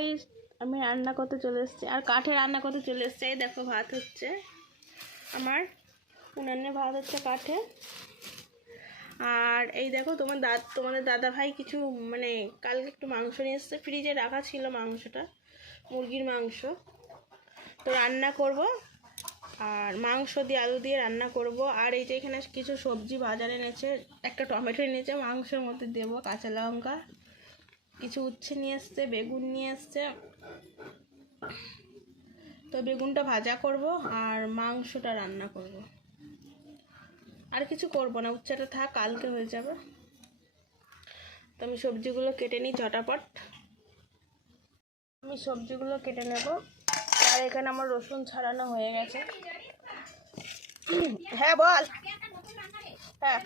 Guys, আমি রান্না করতে চলে এসেছি, আর কাঠে রান্না করতে চলে এসেছি। এই দেখো ভাত হচ্ছে, আমার উনানে ভাত হচ্ছে কাঠে। আর এই দেখো তোমাদের দাদা ভাই কিছু মানে কালকে একটু মাংস নিয়ে এসেছে, ফ্রিজে রাখা ছিল মাংসটা, মুরগির মাংস। তো রান্না করব, আর মাংস দিয়ে আলু দিয়ে রান্না করব। আর এই যে এখানে কিছু সবজি বাজারে এনেছে, একটা টমেটো এনেছে, মাংসের মধ্যে দেবো, কাঁচা লঙ্কা, কিছু উচ্ছে নিয়ে এসছে, বেগুন নিয়ে এসছে। তো বেগুনটা ভাজা করব আর মাংসটা রান্না করব, আর কিছু করব না, উচ্ছেটা থাক, কালকে হয়ে যাবে। তো আমি সবজিগুলো কেটে নিই ঝটাপট। আমি সবজিগুলো কেটে নেব। আর এখানে আমার রসুন ছাড়ানো হয়ে গেছে। হ্যাঁ বল। হ্যাঁ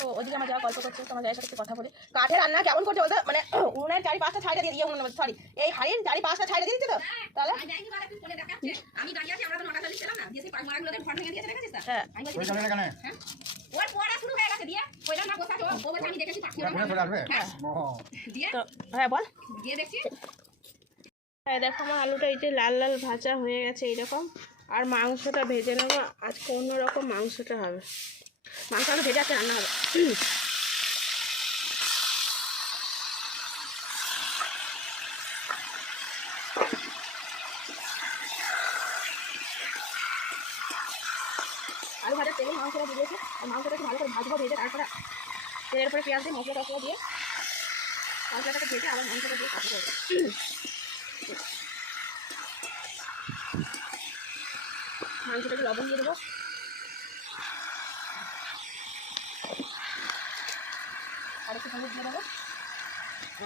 তো ওদিকে আমার যা গল্প করছে, তোমার যাই সাথে একটু কথা বলি। কাঠের রান্না কেমন করছে বলতে, মানে উনুনের 4-5টা ছাইটা দিয়ে দিয়ে, সরি এই হাড়ির 4-5টা ছাইটা দিয়ে দিচ্ছে। তো তাহলে আমি দাঁড়িয়ে আছি, আমরা তো 9টা 40 ছিলাম না, দিয়ে সেই মারাগুলোতে ঘর ভেঙে দিয়েছে, দেখেছিস? হ্যাঁ আমি বলছি হ্যাঁ ওর পড়া শুরু হয়ে গেছে, দিয়ে কইলাম না বসা, ও বলছে আমি দেখেছি পাখি আসবে। হ্যাঁ দিয়ে তো হ্যাঁ বল, দিয়ে দেখছি। হ্যাঁ দেখো আমার আলুটা এই যে লাল লাল ভাজা হয়ে গেছে এইরকম। আর মাংসটা ভেজে নেবো, আজকে অন্যরকম মাংসটা হবে, মাংস আলু ভেজে আছে রান্না হবে। আলু ভাজার তেলে মাংসটা দিয়েছে, আর মাংসটা একটু ভালো করে ভাজবো, ভেজে তারপরে তেলের পরে পেঁয়াজ দিয়ে মশলা টসলা দিয়ে মশলাটাকে ভেজে আবার মাংসটা দিয়ে কাটা করবো। মাংসটাকে লবণ দিয়ে দেবো, আর একটু হলুদ দিয়ে দেবো।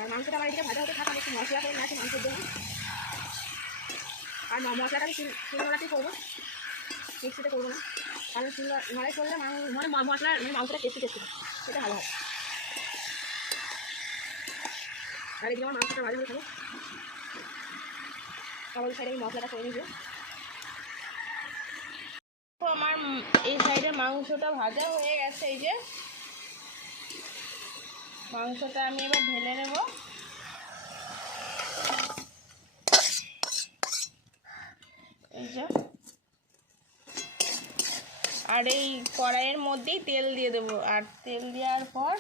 আর মাংসটা আমার এদিকে ভাজা হতে থাকা, একটু মশলা করে নিয়ে আসি মাংসের জন্য। আর মশলাটা আমি শিলনোড়াতেই করবো, মিক্সিতে করবো না, কারণ শিলনোড়ায় করলে মানে মশলা মাংসটা টেস্টি সেটা ভালো হয়। আর এদিকে আমার মাংসটা ভাজা হয়ে থাকবে, সবাই সাইডে আমি মশলাটা করে নিব। তো আমার এই সাইডে মাংসটা ভাজা হয়ে গেছে, এই যে মাংসটা আমি এবার ঢেলে নেব। এই যে, আর এই কড়াইয়ের মধ্যেই তেল দিয়ে দেবো, আর তেল দেওয়ার পর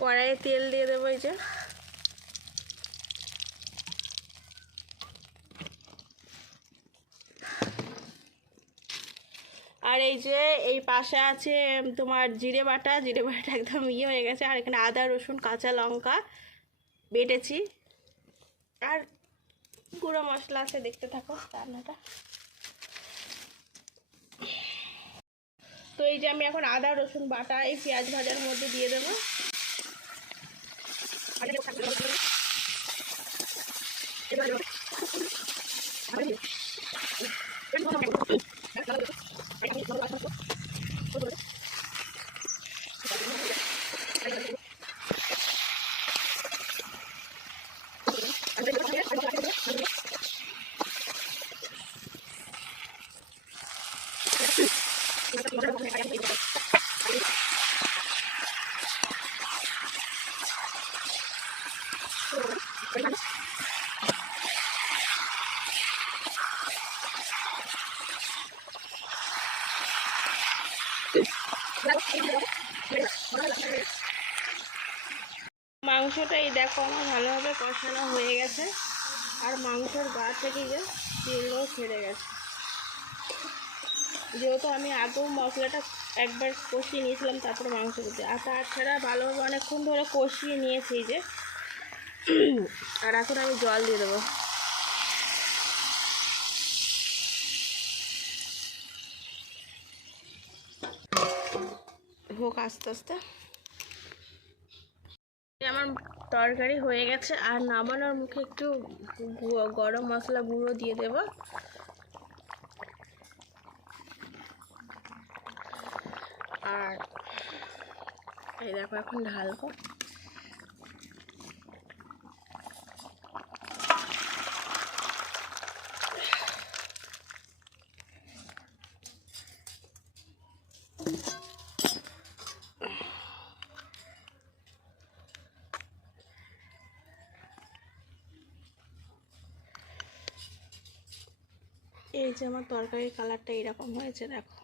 কড়াইয়ে তেল দিয়ে দেবো। এই যে আর এই যে এই পাশে আছে তোমার জিরে বাটা একদম ইয়ে হয়ে গেছে। আর এখানে আদা রসুন কাঁচা লঙ্কা বেটেছি, আর গুঁড়ো মশলা আছে, দেখতে থাকো রান্নাটা। তো এই যে আমি এখন আদা রসুন বাটা এই পেঁয়াজ ভাজার মধ্যে দিয়ে দেবো। মাংসটা এই দেখো আমার ভালোভাবে কষানো হয়ে গেছে, আর মাংসের গা থেকে যে তেলও ছেড়ে গেছে, যেহেতু আমি আগেও মশলাটা একবার কষিয়ে নিয়েছিলাম তারপরে মাংস দিতে। আর তাছাড়া ভালোভাবে অনেকক্ষণ ধরে কষিয়ে নিয়েছি যে। আর এখন আমি জল দিয়ে দেবো। হোক আস্তে আস্তে। আমার তরকারি হয়ে গেছে, আর নামানোর মুখে একটু গরম মশলা গুঁড়ো দিয়ে দেব। আর এই দেখো এখন ঢালবো। এই যে আমার তরকারির কালারটা এরকম হয়েছে দেখো।